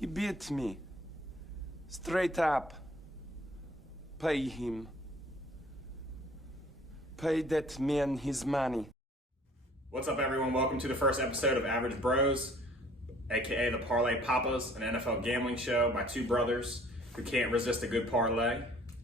He beat me. Straight up. Pay him. Pay that man his money. What's up, everyone? Welcome to the first episode of Average Bros, aka the Parlay Papas, an NFL gambling show by two brothers who can't resist a good parlay.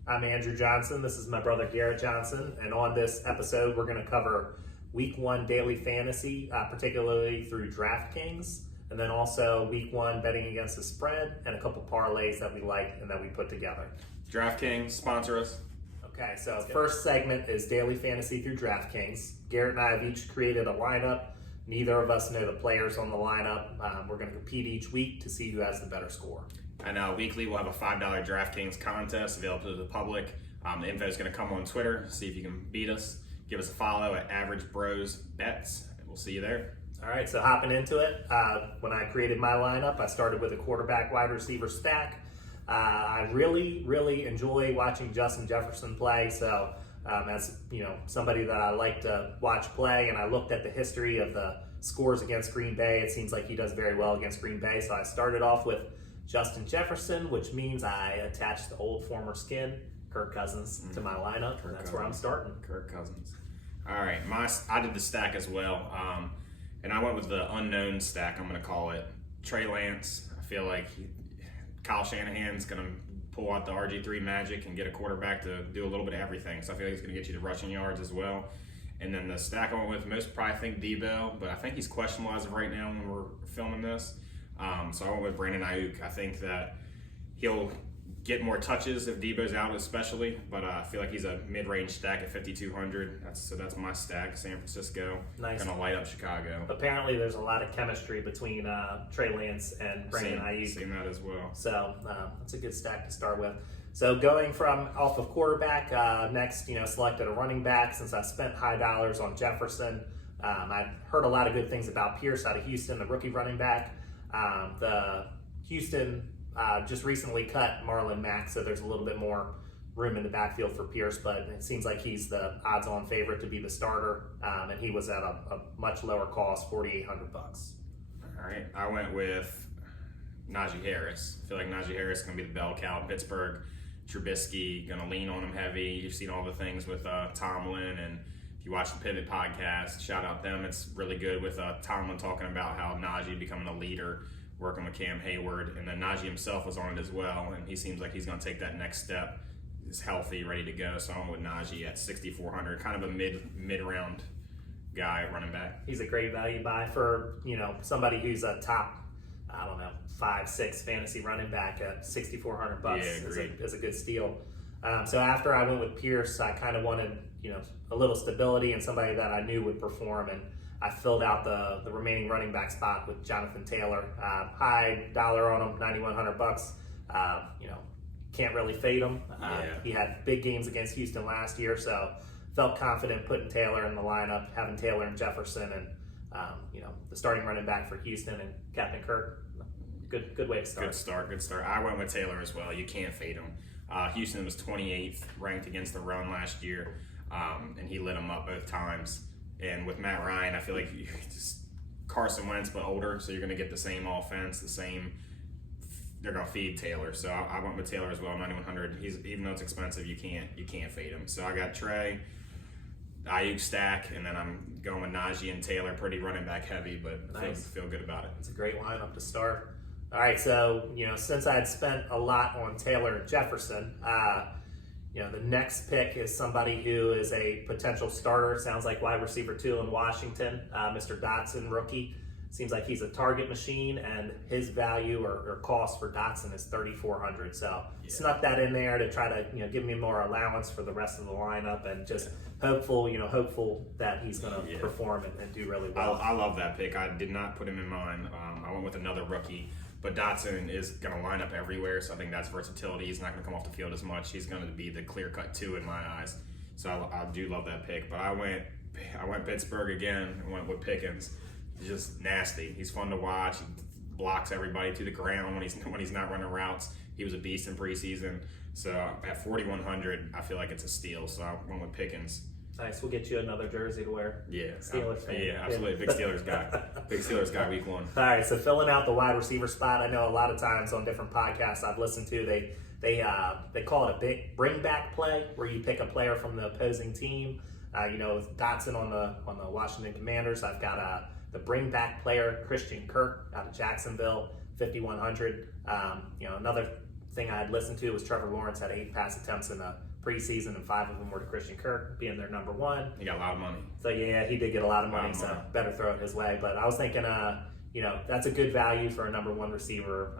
I'm Andrew Johnson. This is my brother Garrett Johnson. And on this episode, we're going to cover Week 1 daily fantasy, particularly through DraftKings, and then also Week 1 betting against the spread, and a couple parlays that we like and that we put together. DraftKings, sponsor us. Okay, so first segment is daily fantasy through DraftKings. Garrett and I have each created a lineup. Neither of us know the players on the lineup. We're going to compete each week to see who has the better score. And weekly we'll have a $5 DraftKings contest available to the public. The info is going to come on Twitter. See if you can beat us. Give us a follow at Average Bros Bets, and we'll see you there. All right, so hopping into it, when I created my lineup, I started with a quarterback wide receiver stack. I really enjoy watching Justin Jefferson play. So as you know, somebody that I like to watch play, and I looked at the history of the scores against Green Bay. It seems like he does very well against Green Bay. So I started off with Justin Jefferson, which means I attached the old former skin, Kirk Cousins, to my lineup. And that's where I'm starting. Kirk Cousins. All right, I did the stack as well, and I went with the unknown stack. I'm going to call it Trey Lance. I feel like Kyle Shanahan's going to pull out the RG3 magic and get a quarterback to do a little bit of everything. So I feel like he's going to get you the rushing yards as well. And then the stack I went with, most probably think Debo, but I think he's questionable as of right now when we're filming this. So I went with Brandon Ayuk. I think that he'll get more touches if Debo's out, especially, but I feel like he's a mid-range stack at 5,200. That's my stack. San Francisco, Nice. Gonna light up Chicago. Apparently, there's a lot of chemistry between Trey Lance and Brandon Ayuk. Seen that as well. So that's a good stack to start with. So going from off of quarterback, next, selected a running back since I spent high dollars on Jefferson. I heard a lot of good things about Pierce out of Houston, the rookie running back. The Houston just recently cut Marlon Mack, so there's a little bit more room in the backfield for Pierce, but it seems like he's the odds-on favorite to be the starter, and he was at a much lower cost, $4,800. All right, I went with Najee Harris. I feel like Najee Harris is going to be the bell cow in Pittsburgh. Trubisky, going to lean on him heavy. You've seen all the things with Tomlin, and if you watch the Pivot podcast, shout out them. It's really good with Tomlin talking about how Najee becoming a leader, working with Cam Hayward, and then Najee himself was on it as well, and he seems like he's going to take that next step. He's healthy, ready to go, so I went with Najee at 6,400, kind of a mid-round guy, running back. He's a great value buy for, somebody who's a top, 5-6 fantasy running back at $6,400 is a good steal. So after I went with Pierce, I kind of wanted, a little stability and somebody that I knew would perform, and I filled out the remaining running back spot with Jonathan Taylor. High dollar on him, $9,100. Can't really fade him. He had big games against Houston last year, so felt confident putting Taylor in the lineup, having Taylor and Jefferson, and the starting running back for Houston and Captain Kirk. Good way to start. Good start. I went with Taylor as well. You can't fade him. Houston was 28th ranked against the run last year, and he lit them up both times. And with Matt Ryan, I feel like just Carson Wentz, but older, so you're going to get the same offense, they're going to feed Taylor. So I went with Taylor as well, 9,100. Even though it's expensive, you can't fade him. So I got Trey, Ayuk stack, and then I'm going with Najee and Taylor, pretty running back heavy, but nice. feel good about it. It's a great lineup to start. All right, so since I had spent a lot on Taylor and Jefferson, the next pick is somebody who is a potential starter. Sounds like wide receiver 2 in Washington, Mr. Dotson, rookie. Seems like he's a target machine, and his value or cost for Dotson is $3,400. So snuck that in there to try to give me more allowance for the rest of the lineup, and just hopeful that he's going to perform and do really well. I love that pick. I did not put him in mine. I went with another rookie. But Dotson is going to line up everywhere, so I think that's versatility. He's not going to come off the field as much. He's going to be the clear-cut 2 in my eyes. So I do love that pick. But I went Pittsburgh again. I went with Pickens. He's just nasty. He's fun to watch. He blocks everybody to the ground when he's not running routes. He was a beast in preseason. So at 4,100, I feel like it's a steal. So I went with Pickens. Nice. We'll get you another jersey to wear. Yeah. Steelers fan. Yeah, absolutely. Big Steelers guy. Big Steelers guy week 1. All right, so filling out the wide receiver spot, I know a lot of times on different podcasts I've listened to, they call it a big bring back play, where you pick a player from the opposing team. With Dotson on the Washington Commanders, I've got the bring back player Christian Kirk out of Jacksonville, 5,100. Another thing I had listened to was Trevor Lawrence had 8 pass attempts in the preseason, and 5 of them were to Christian Kirk, being their number 1. He got a lot of money. So yeah, he did get a lot of money, so better throw it his way. But I was thinking, that's a good value for a number 1 receiver.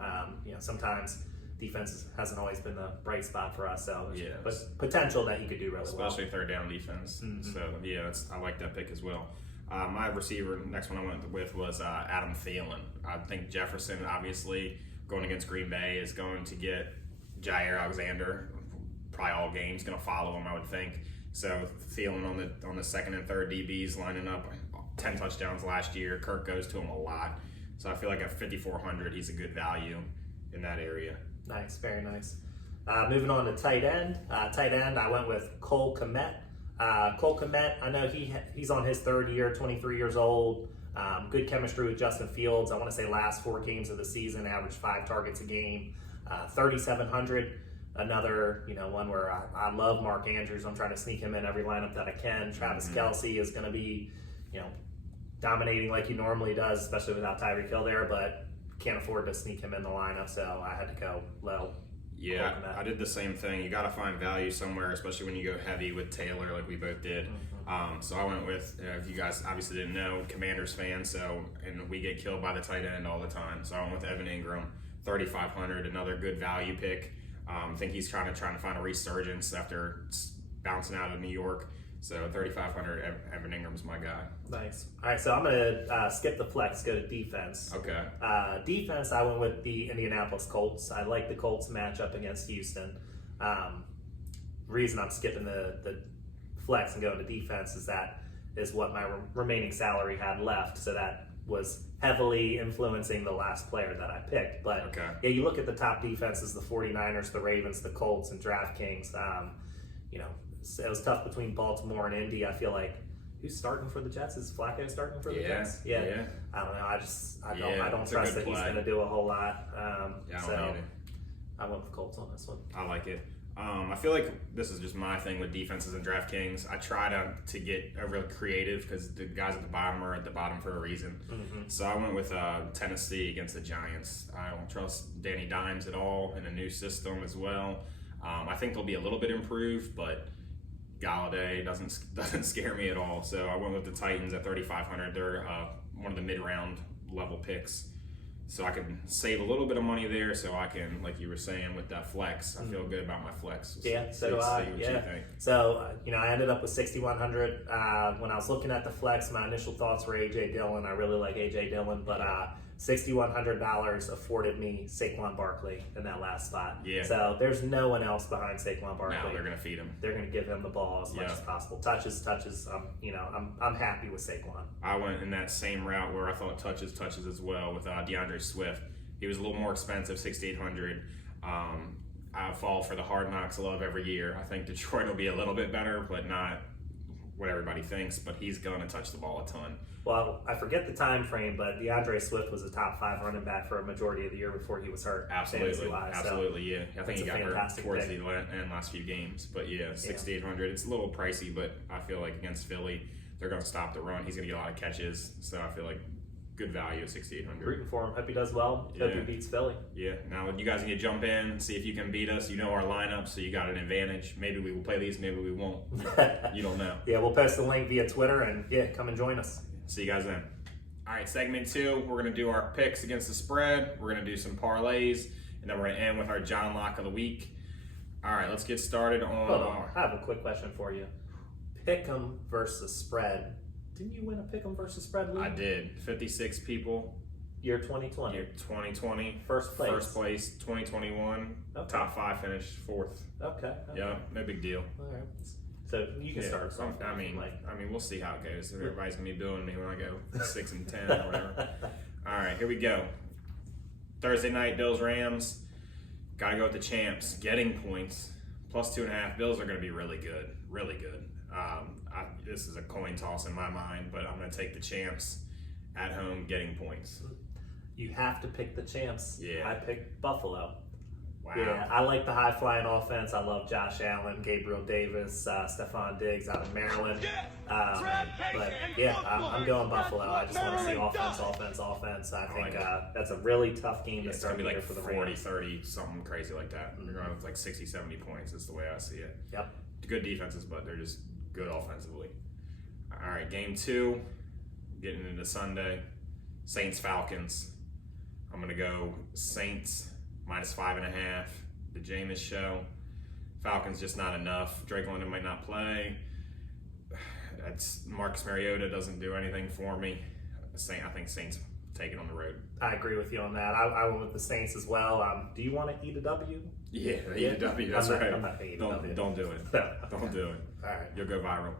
Sometimes defense hasn't always been the bright spot for us, so there's potential that he could do really well. Especially third down defense. Mm-hmm. So yeah, I like that pick as well. My receiver, next one I went with was Adam Thielen. I think Jefferson, obviously, going against Green Bay, is going to get Jair Alexander probably all games, going to follow him, I would think. So Thielen on the second and third DBs lining up, 10 touchdowns last year. Kirk goes to him a lot. So I feel like at 5,400, he's a good value in that area. Nice, very nice. Moving on to tight end. I went with Cole Kmet. Cole Kmet, I know he's on his 3rd year, 23 years old. Good chemistry with Justin Fields. I want to say last 4 games of the season, averaged 5 targets a game. 3,700. Another, one where I love Mark Andrews. I'm trying to sneak him in every lineup that I can. Travis Kelce is going to be, dominating like he normally does, especially without Tyreek Hill there, but can't afford to sneak him in the lineup, so I had to go low. Yeah, I did the same thing. You got to find value somewhere, especially when you go heavy with Taylor like we both did. Mm-hmm. So I went with, if you guys obviously didn't know, Commanders fan, and we get killed by the tight end all the time. So I went with Evan Ingram, 3,500, another good value pick. I think he's trying to find a resurgence after bouncing out of New York. So 3,500, Evan Ingram's my guy. Nice. All right, so I'm going to skip the flex, go to defense. Okay. Defense, I went with the Indianapolis Colts. I like the Colts matchup against Houston. Reason I'm skipping the flex and going to defense is what my remaining salary had left. So that was heavily influencing the last player that I picked. But yeah, you look at the top defenses, the 49ers, the Ravens, the Colts, and DraftKings. It was tough between Baltimore and Indy. I feel like who's starting for the Jets? Is Flacco starting for the Jets? Yeah. I don't know. I don't trust that he's going to do a whole lot. I went with Colts on this one. I like it. I feel like this is just my thing with defenses and DraftKings. I try to get real creative because the guys at the bottom are at the bottom for a reason. Mm-hmm. So I went with Tennessee against the Giants. I don't trust Danny Dimes at all in a new system as well. I think they'll be a little bit improved, but Galladay doesn't scare me at all. So I went with the Titans at 3,500. They're one of the mid-round level picks. So I can save a little bit of money there, so I can, like you were saying, with that flex. I feel good about my flex. Yeah, so do I. Yeah. So, I ended up with 6,100. When I was looking at the flex, my initial thoughts were A.J. Dillon. I really like A.J. Dillon, but $6,100 afforded me Saquon Barkley in that last spot. Yeah. So there's no one else behind Saquon Barkley. No, they're going to feed him. They're going to give him the ball as much as possible. Touches. I'm happy with Saquon. I went in that same route where I thought touches as well with DeAndre Swift. He was a little more expensive, $6,800. I fall for the hard knocks love every year. I think Detroit will be a little bit better, but not what everybody thinks, but he's going to touch the ball a ton. Well, I forget the time frame, but DeAndre Swift was a top 5 running back for a majority of the year before he was hurt. Absolutely, so I think he got hurt towards the end last few games. But yeah, 6,800. It's a little pricey, but I feel like against Philly, they're going to stop the run. He's going to get a lot of catches, so I feel like good value at 6,800. Rooting for him. Hope he does well. Hope he beats Philly. Yeah. Now you guys need to jump in, see if you can beat us. You know our lineup, so you got an advantage. Maybe we will play these, maybe we won't. You don't know. Yeah, we'll post the link via Twitter, and come and join us. See you guys then. All right, segment 2, we're going to do our picks against the spread. We're going to do some parlays, and then we're going to end with our John Locke of the week. All right, let's get started on. Hold on. I have a quick question for you. Pick'em versus spread. Didn't you win a pick'em versus spread league? I did. 56 people. Year 2020. Year 2020. First place. 2021. Okay. Top 5 finished 4th. Okay. Yeah, no big deal. All right. So you can start us off. I mean, we'll see how it goes. Everybody's gonna be booing me when I go 6 and 10 or whatever. All right, here we go. Thursday night, Bills Rams. Gotta go with the champs. Getting points. +2.5. Bills are gonna be really good. Really good. this is a coin toss in my mind, but I'm going to take the champs at home getting points. You have to pick the champs. Yeah. I picked Buffalo. Wow. Yeah, I like the high-flying offense. I love Josh Allen, Gabriel Davis, Stephon Diggs out of Maryland. But yeah, I'm going Buffalo. I just want to see offense. I think that's a really tough game to start the year for the Rams. 40, 30, something crazy like that. They're going with like 60, 70 points is the way I see it. Yep. Good defenses, but they're just good offensively. All right, game 2, getting into Sunday. Saints-Falcons. I'm going to go Saints -5.5. The Jameis show. Falcons just not enough. Drake London might not play. That's Marcus Mariota doesn't do anything for me. I think Saints take it on the road. I agree with you on that. I went with the Saints as well. Do you want to eat a W? Yeah, eat a W. That's right. I'm not eating a W. Don't do it. Don't do it. All right. You'll go viral.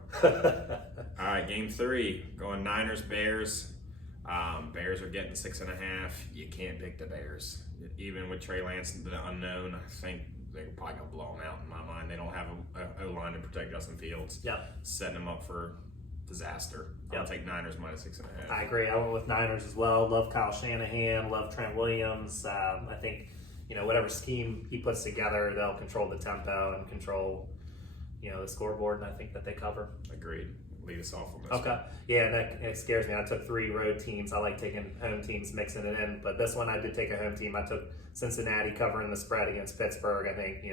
All right, game 3. Going Niners-Bears. Bears are getting 6.5. You can't pick the Bears. Even with Trey Lance, the unknown, I think they're probably going to blow them out in my mind. They don't have a O-line to protect Justin Fields. Yep. Setting them up for disaster. I'll take Niners -6.5. I agree. I went with Niners as well. Love Kyle Shanahan. Love Trent Williams. I think, whatever scheme he puts together, they'll control the tempo and control, the scoreboard, and I think that they cover. Agreed. Lead us off on this. Okay. Yeah, that scares me. I took 3 road teams. I like taking home teams, mixing it in. But this one, I did take a home team. I took Cincinnati covering the spread against Pittsburgh. I think,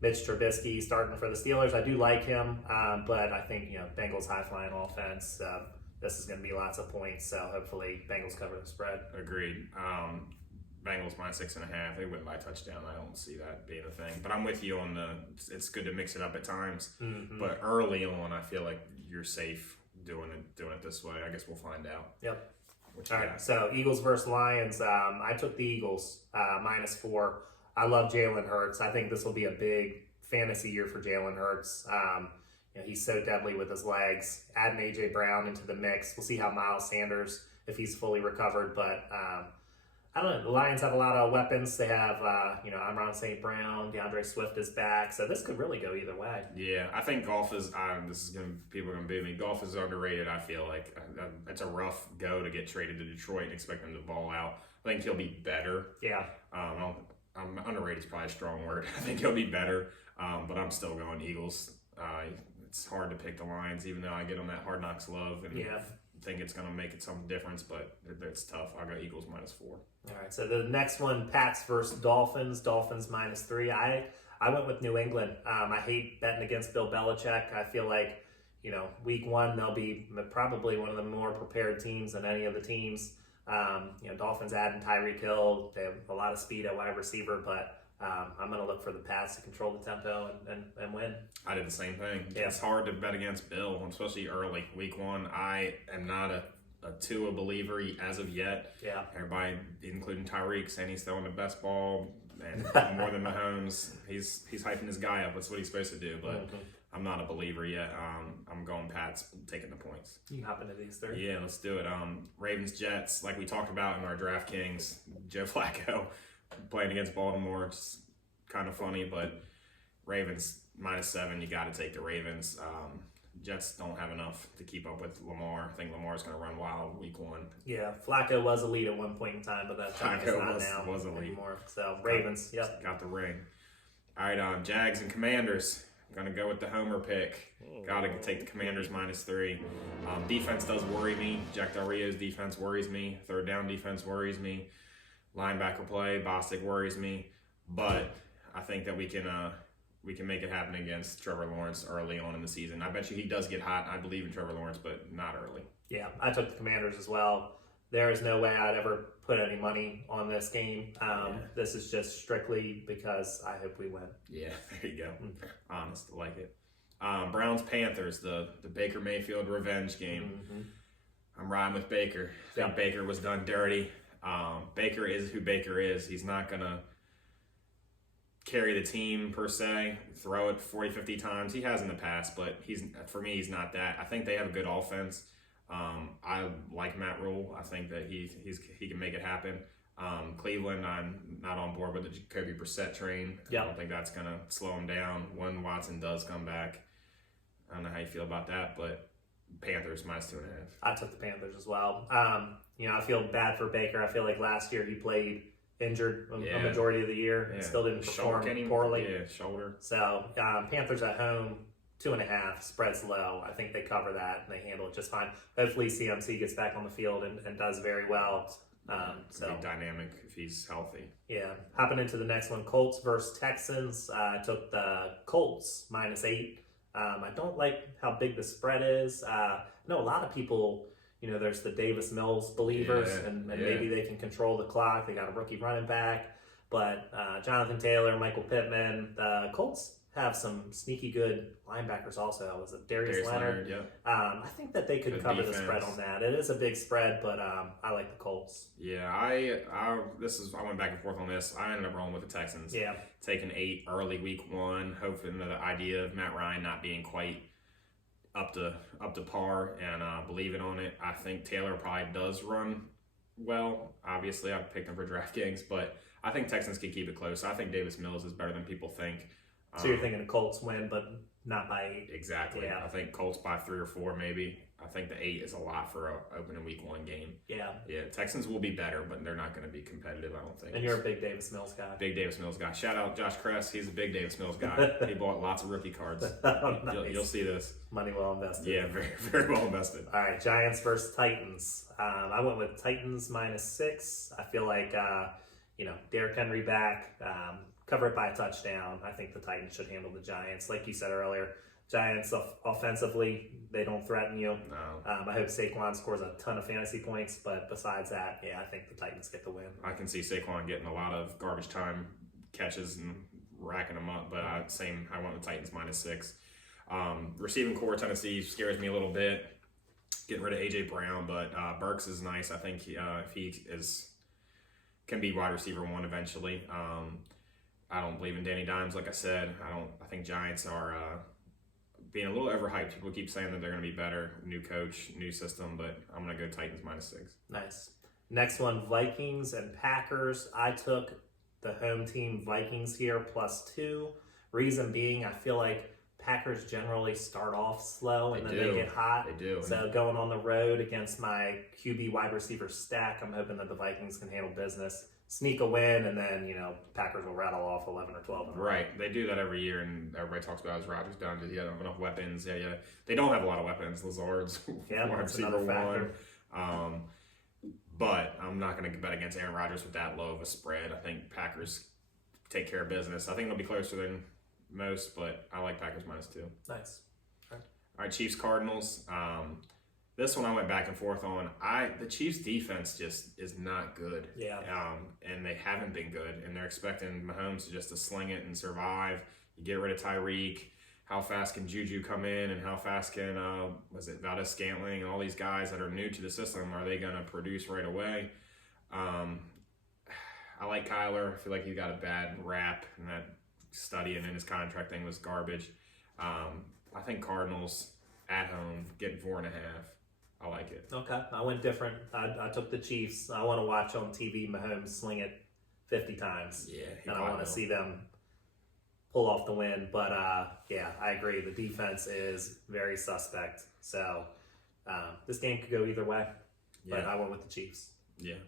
Mitch Trubisky starting for the Steelers. I do like him, but I think, Bengals high-flying offense. This is going to be lots of points, so hopefully Bengals cover the spread. Agreed. Bengals -6.5. They win by a touchdown. I don't see that being a thing. But I'm with you on it's good to mix it up at times. Mm-hmm. But early on, I feel like you're safe doing it this way. I guess we'll find out. Yep. All right. So Eagles versus Lions. I took the Eagles -4. I love Jalen Hurts. I think this will be a big fantasy year for Jalen Hurts. He's so deadly with his legs. Adding A.J. Brown into the mix. We'll see how Miles Sanders, if he's fully recovered. But I don't know. The Lions have a lot of weapons. They have, Amon St. Brown, DeAndre Swift is back. So this could really go either way. Yeah, I think golf is, people are going to boo me. Golf is underrated, I feel like. It's a rough go to get traded to Detroit and expect them to ball out. I think he'll be better. Yeah. Underrated is probably a strong word. I think he'll be better, but I'm still going Eagles. It's hard to pick the Lions, even though I get them that Hard Knocks love and think it's going to make it some difference, but it's tough. I'll go Eagles -4. All right, so the next one, Pats versus Dolphins. Dolphins -3. I went with New England. I hate betting against Bill Belichick. I feel like, week 1, they'll be probably one of the more prepared teams than any of the teams. Dolphins adding Tyreek Hill. They have a lot of speed at wide receiver, but I'm going to look for the Pats to control the tempo and win. I did the same thing. Yeah. It's hard to bet against Bill, especially early. Week 1, I am not a Tua believer as of yet. Yeah. Everybody, including Tyreek, saying he's throwing the best ball and more than Mahomes. He's hyping his guy up. That's what he's supposed to do, but I'm not a believer yet. I'm going Pats, taking the points. You hop into these 3? Yeah, let's do it. Ravens, Jets, like we talked about in our DraftKings, Joe Flacco playing against Baltimore. It's kind of funny, but Ravens -7, you got to take the Ravens. Jets don't have enough to keep up with Lamar. I think Lamar's going to run wild week 1. Yeah, Flacco was elite at one point in time, but that time is not now was elite anymore. So Ravens, got the ring. All right, Jags and Commanders. I'm going to go with the homer pick. Got to take the Commanders -3. Defense does worry me. Jack Del Rio's defense worries me. Third down defense worries me. Linebacker play, Bostic worries me. But I think that we can make it happen against Trevor Lawrence early on in the season. I bet you he does get hot. I believe in Trevor Lawrence, but not early. Yeah, I took the Commanders as well. There is no way I'd ever put any money on this game. This is just strictly because I hope we win. Yeah, there you go. Honest, I like it. Browns-Panthers, the Baker Mayfield revenge game. I'm riding with Baker. I think Baker was done dirty. Baker is who Baker is. He's not going to carry the team per se, throw it 40, 50 times. He has in the past, but for me, he's not that. I think they have a good offense. I like Matt Rule. I think that he can make it happen. Cleveland, I'm not on board with the Jacoby Brissett train. I don't think that's going to slow him down when Watson does come back. I don't know how you feel about that, but Panthers -2.5. I took the Panthers as well. I feel bad for Baker. I feel like last year he played injured a majority of the year and still didn't perform poorly. Yeah, shoulder. So Panthers at home, 2.5, spreads low. I think they cover that and they handle it just fine. Hopefully CMC gets back on the field and does very well. So be dynamic if he's healthy. Yeah. Hopping into the next one, Colts versus Texans. I took the Colts -8. I don't like how big the spread is. I know a lot of people, there's the Davis Mills believers, and maybe they can control the clock. They got a rookie running back. But Jonathan Taylor, Michael Pittman, the Colts have some sneaky good linebackers also. Was it Darius Leonard? Yeah. I think that they could cover defense. the spread on that. It is a big spread, but I like the Colts. Yeah, I went back and forth on this. I ended up rolling with the Texans. Yeah. Taking 8 early week 1, hoping the idea of Matt Ryan not being quite up to par and believing on it. I think Taylor probably does run well. Obviously, I've picked him for DraftKings, but I think Texans can keep it close. I think Davis Mills is better than people think. So you're thinking the Colts win, but not by 8? Exactly. Yeah. I think Colts by 3 or 4 maybe. I think the 8 is a lot for an opening week 1 game. Yeah. Yeah, Texans will be better, but they're not going to be competitive, I don't think. And you're a big Davis Mills guy. Big Davis Mills guy. Shout out Josh Kress. He's a big Davis Mills guy. He bought lots of rookie cards. Oh, nice. You'll see this. Money well invested. Yeah, very, very well invested. All right, Giants versus Titans. I went with Titans -6. I feel like, Derrick Henry back, cover it by a touchdown. I think the Titans should handle the Giants. Like you said earlier, Giants offensively, they don't threaten you. No. I hope Saquon scores a ton of fantasy points, but besides that, I think the Titans get the win. I can see Saquon getting a lot of garbage time catches and racking them up, but I went with Titans -6. Receiving core Tennessee scares me a little bit. Getting rid of A.J. Brown, but Burks is nice. I think if he can be wide receiver 1 eventually. I don't believe in Danny Dimes, like I said. I think Giants are being a little overhyped. People keep saying that they're going to be better. New coach, new system, but I'm going to go Titans -6. Nice. Next one, Vikings and Packers. I took the home team Vikings here +2. Reason being, I feel like Packers generally start off slow and then they get hot. They do. So going on the road against my QB wide receiver stack, I'm hoping that the Vikings can handle business, sneak a win, and then, Packers will rattle off 11 or 12. Right. They do that every year, and everybody talks about is Rodgers done. Did he have enough weapons? Yeah. They don't have a lot of weapons. Lazard's wide receiver 1. But I'm not going to bet against Aaron Rodgers with that low of a spread. I think Packers take care of business. I think they'll be closer than most, but I like Packers -2. Nice. All right, Chiefs Cardinals. This one I went back and forth on. The Chiefs defense just is not good. Yeah. And they haven't been good, and they're expecting Mahomes to sling it and survive. You get rid of Tyreek. How fast can Juju come in, and how fast can Valdez Scantling and all these guys that are new to the system? Are they going to produce right away? I like Kyler. I feel like he got a bad rap, and that studying in his contract thing was garbage. I think Cardinals at home getting 4.5. I like it. Okay, I went different. I took the Chiefs. I want to watch on TV Mahomes sling it 50 times. Yeah, and I want to see them pull off the win. But I agree. The defense is very suspect. So this game could go either way. But I went with the Chiefs. Yeah.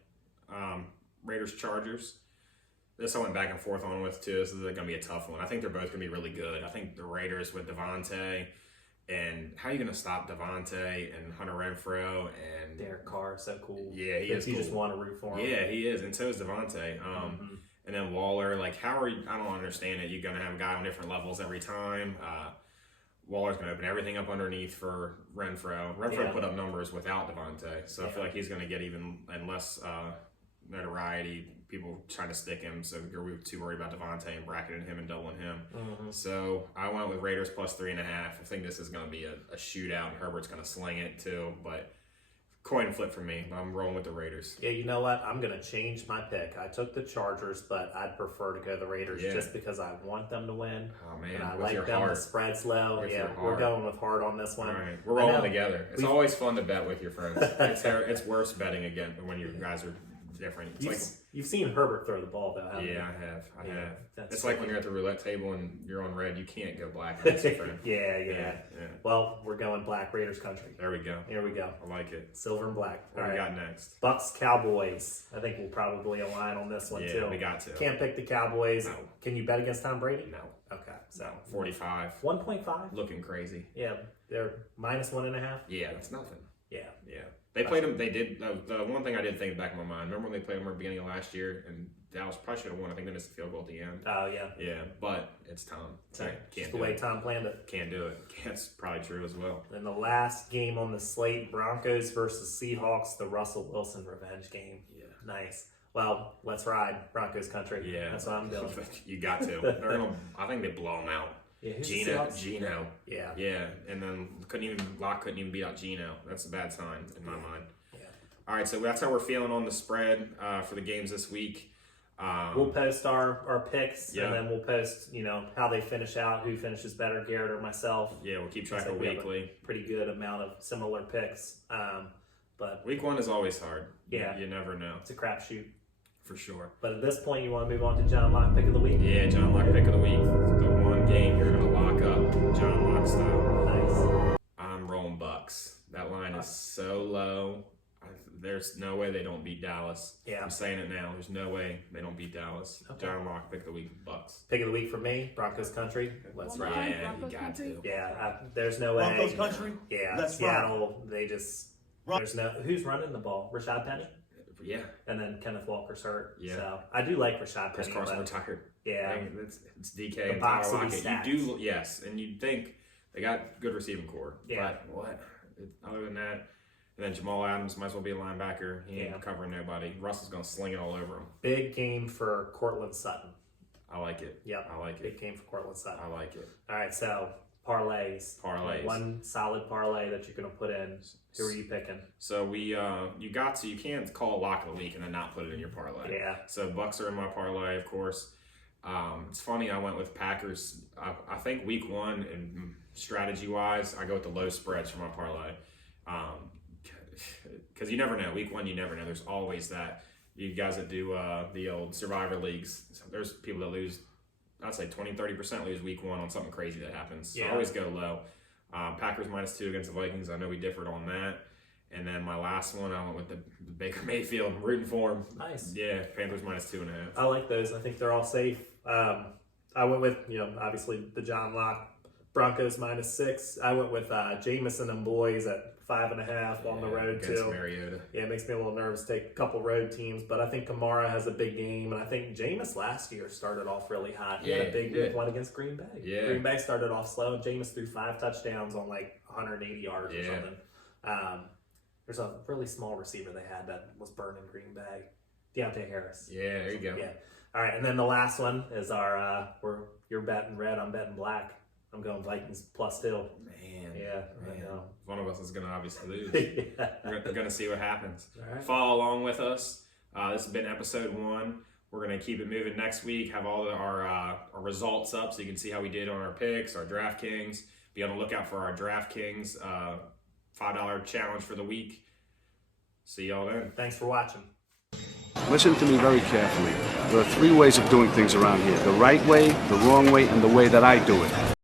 Raiders Chargers. This I went back and forth on with too. This is going to be a tough one. I think they're both going to be really good. I think the Raiders with Devontae, and how are you going to stop Devontae and Hunter Renfrow and Derek Carr? So cool. Yeah, he is. You cool. just want to root for him. Yeah, he is, and so is Devontae. And then Waller. Like, how are you? I don't understand it. You're going to have a guy on different levels every time. Waller's going to open everything up underneath for Renfrow. Renfrow put up numbers without Devontae, so I feel like he's going to get even less notoriety. People trying to stick him, so you're too worried about Devontae and bracketing him and doubling him. So I went with Raiders +3.5. I think this is going to be a shootout, and Herbert's going to sling it too. But coin flip for me. I'm rolling with the Raiders. Yeah, you know what? I'm going to change my pick. I took the Chargers, but I'd prefer to go the Raiders just because I want them to win. Oh, man. And I with like your them. heart. The spread's low. With We're going with hard on this one. All right. We're rolling together. It's always fun to bet with your friends. It's worse betting again when you guys are different. It's You've seen Herbert throw the ball, though, haven't you? Yeah, I have. I have. That's it's like when you're at the roulette table and you're on red, you can't go black. Against your friend. Yeah. Well, we're going black, Raiders country. There we go. Here we go. I like it. Silver and black. What do we got next? Bucks, Cowboys. I think we'll probably align on this one, too. Yeah, we got to. Can't pick the Cowboys. No. Can you bet against Tom Brady? No. Okay, so 45. 1.5? Looking crazy. Yeah, they're minus 1.5. Yeah, that's nothing. Yeah. They played them. They did. The one thing I did think back in my mind. Remember when they played them at the beginning of last year, and Dallas probably should have won. I think they missed the field goal at the end. Oh yeah. Yeah, but it's Tom. Can't Just do the way it. Tom planned it. Can't do it. That's probably true as well. And the last game on the slate: Broncos versus Seahawks. The Russell Wilson revenge game. Yeah. Nice. Well, let's ride Broncos country. Yeah, That's what I'm doing. You got to. They're gonna. I think they blow them out. Yeah, who's the Seahawks? Gino. Yeah. And then Locke couldn't even beat out Gino. That's a bad sign in my mind. Yeah. All right, so that's how we're feeling on the spread for the games this week. We'll post our picks, Yeah. and then we'll post, how they finish out, who finishes better, Garrett or myself. Yeah, we'll keep track So of we have weekly. a pretty good amount of similar picks, but Week 1 is always hard. Yeah. You never know. it's a crapshoot. For sure. But at this point, you want to move on to John Locke pick of the week? Yeah, John Locke pick of the week. The one game you're going to lock up, John Locke style. Nice. I'm rolling Bucks. That line is so low. There's no way they don't beat Dallas. Yeah. I'm saying it now. There's no way they don't beat Dallas. Okay. John Locke pick of the week, Bucks. Pick of the week for me, Broncos country. Let's Well, ride. Yeah, you got to. Yeah, there's no way. Broncos country? Yeah, Let's Seattle. They just Run. there's no who's running the ball. Rashad Penny, Yeah. and then Kenneth Walker's hurt. Yeah. So I do like Rashad Chris Penny. Carson but retired. yeah, Dang, it's DK The and box Tyler will be Lockett. You do, yes, and you'd think they got good receiving core. Yeah. But what? Other than that, and then Jamal Adams might as well be a linebacker. He ain't Yeah. covering nobody. Russell's gonna sling it all over him. big game for Cortland Sutton. I like it. Yep, I like big it. game for Cortland Sutton. I like it. All right, so parlays. Parlays. One solid parlay that you're gonna put in. Who are you picking? So you can't call a lock of the week and then not put it in your parlay. Yeah. So Bucks are in my parlay, of course. It's funny, I went with Packers. I think week 1 and strategy wise, I go with the low spreads for my parlay. Because you never know. Week 1, you never know. There's always that. You guys that do the old Survivor Leagues, so there's people that lose, I'd say 20-30% lose week 1 on something crazy that happens. So Yeah. I always go low. Packers -2 against the Vikings. I know we differed on that. And then my last one, I went with the Baker Mayfield. I'm rooting for him. Nice. Yeah, Panthers -2.5. I like those. I think they're all safe. I went with, obviously the John Locke Broncos -6. I went with Jameson and boys at 5.5 on the road against too. Mariota. Yeah, it makes me a little nervous to take a couple road teams, but I think Kamara has a big game, and I think Jameis last year started off really hot. He had Yeah, a big he did. week 1 against Green Bay. Yeah. Green Bay started off slow, and Jameis threw 5 touchdowns on like 180 yards or Yeah. something. There's a really small receiver they had that was burning Green Bay, Deontay Harris. Yeah, there you go. Yeah. All right, and then the last one is our you're betting red, I'm betting black. I'm going Vikings +2. Man. Yeah, I Man. know. One of us is going to obviously lose. Yeah. We're going to see what happens. All right. Follow along with us. This has been episode 1. We're going to keep it moving next week, have all our results up so you can see how we did on our picks, our DraftKings. Be on the lookout for our DraftKings $5 challenge for the week. See y'all then. Thanks for watching. Listen to me very carefully. There are 3 ways of doing things around here. The right way, the wrong way, and the way that I do it.